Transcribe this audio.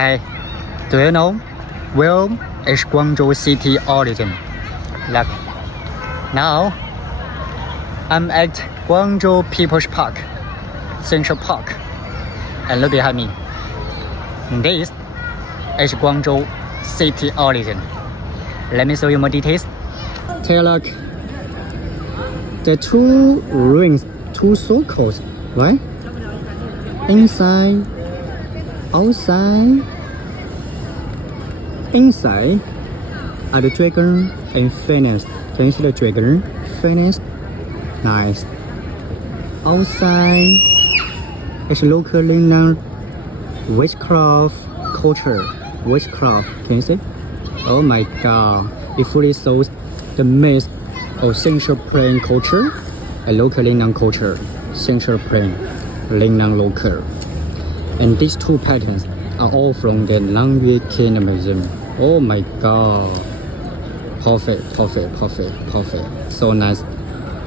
Hey, do you know where is Guangzhou city origin? Look, now I'm at Guangzhou People's Park, Central Park, and look behind me. This is Guangzhou city origin. Let me show you more details. Take a look. The two rings, two circles, right? Inside, outside. Inside are the dragon and phoenix. Can you see the dragon? Phoenix. Nice. Outside is local Lingnan witchcraft culture. Witchcraft. Can you see? Oh my god. It fully shows the myth of Central Plain culture and local Lingnan culture. Central Plain, Lingnan local. And these two patterns are all from the Nangyue Kingdom Museum. Oh my god. Perfect. So nice.